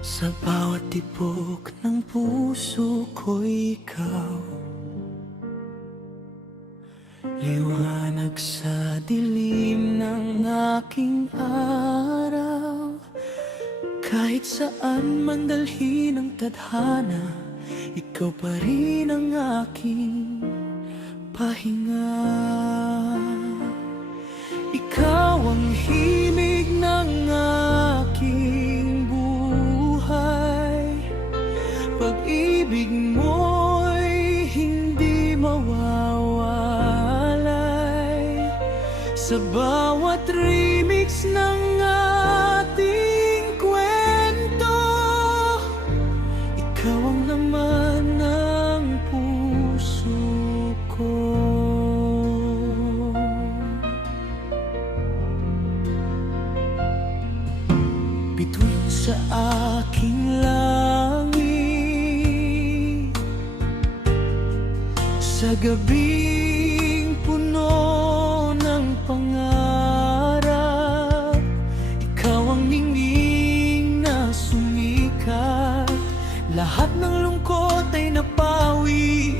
Sa bawat tibok ng puso ko'y ikaw, liwanag sa dilim ng aking araw. Kahit saan man dalhin ang tadhana, ikaw pa rin ang aking pahinga. Ikaw ang himig ng aking buhay, pag-ibig mo'y hindi mawawalay. Sa bawat remix ng ating kwento, ikaw ang laman ng puso ko. Bituin sa aking langit, sa gabing puno ng pangarap, ikaw ang ningning na sumikat. Lahat ng lungkot ay napawi,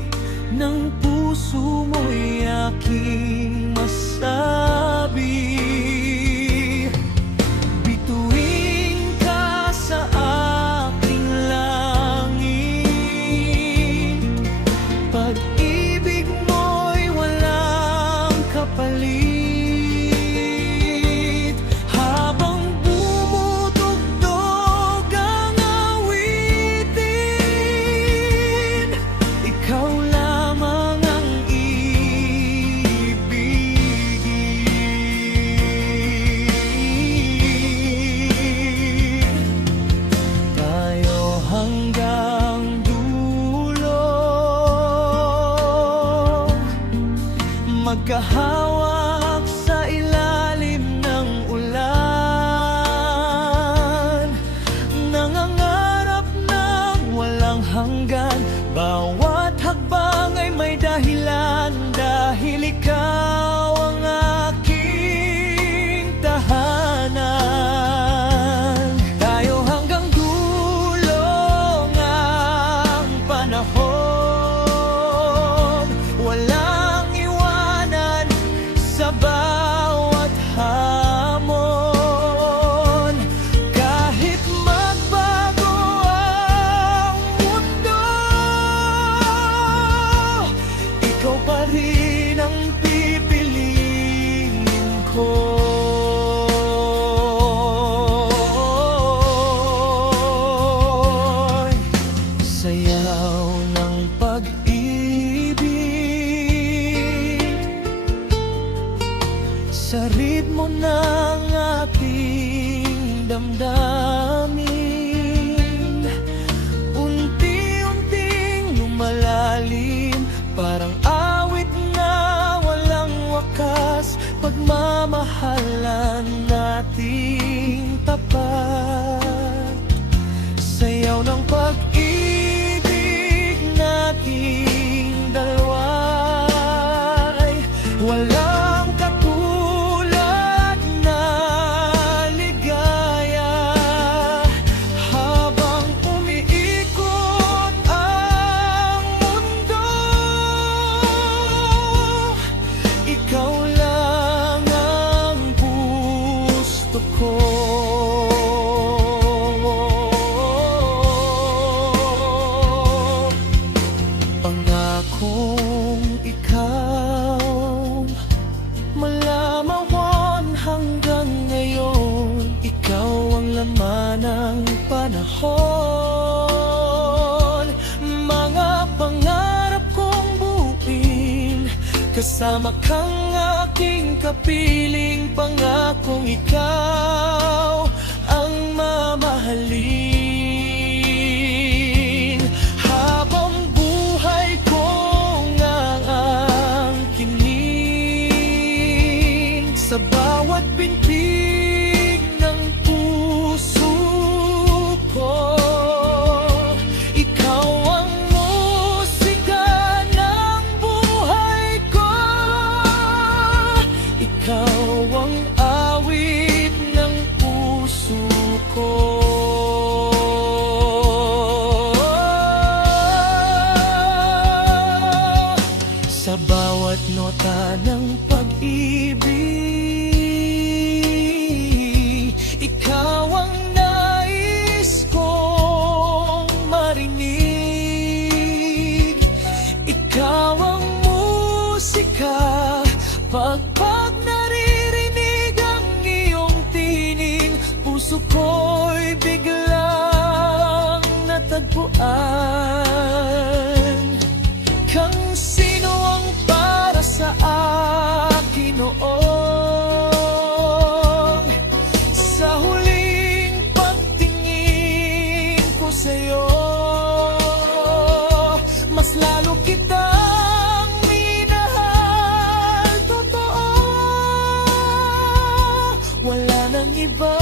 ng puso mo'y aking masabi. Magkahawak sa ilalim ng ulan, nangangarap ng walang hanggan. Bawat hakbang ay may dahilan, dahil ikaw ang aking tahanan. Tayo hanggang dulo ng panahon, walang sa bawat hamon. Kahit magbago ang mundo, ikaw pa rin ang pipiliin ko. Sayaw ng sa ritmo ng ating damdamin, unti-unting lumalalim, parang awit na walang wakas. Pagmamahalan nating tapat, sayaw ng pag-ibig nating dalawa ay walang pangakong ikaw, malamawan hanggang ngayon. Ikaw ang laman ng panahon, mga pangarap kong buuin, kasama kang aking kapiling. Pangakong ikaw ang mamahalin, habang buhay kong aangkinin. Sa bawat pintig ng puso ko, ikaw ang musika ng buhay ko. Ikaw ang awit ng puso ko. tagpuan kang sino ang para sa akin noon. Sa huling pagtingin ko sa'yo, mas lalo kitang minahal, totoo. Wala nang ibang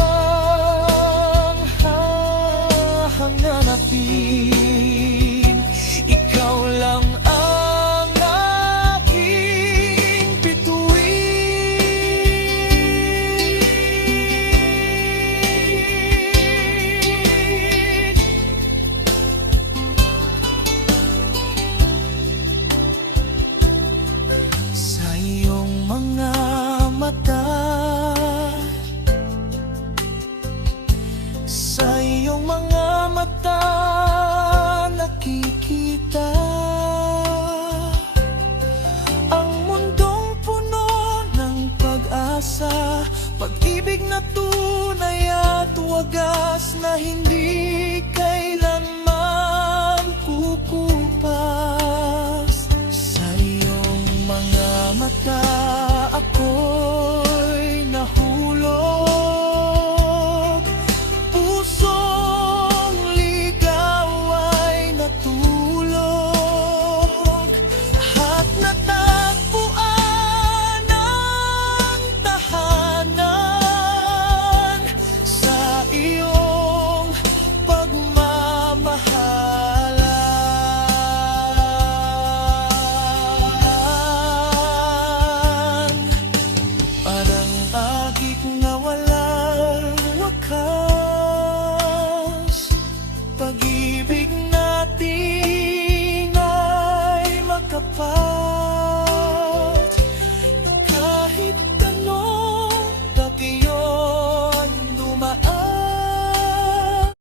hahanapin, ikaw lang ang aking bituin. Sa iyong mga mata, sa iyong mga mata nakikita ang mundong puno ng pag-asa, pag-ibig na tunay at wagas na hindi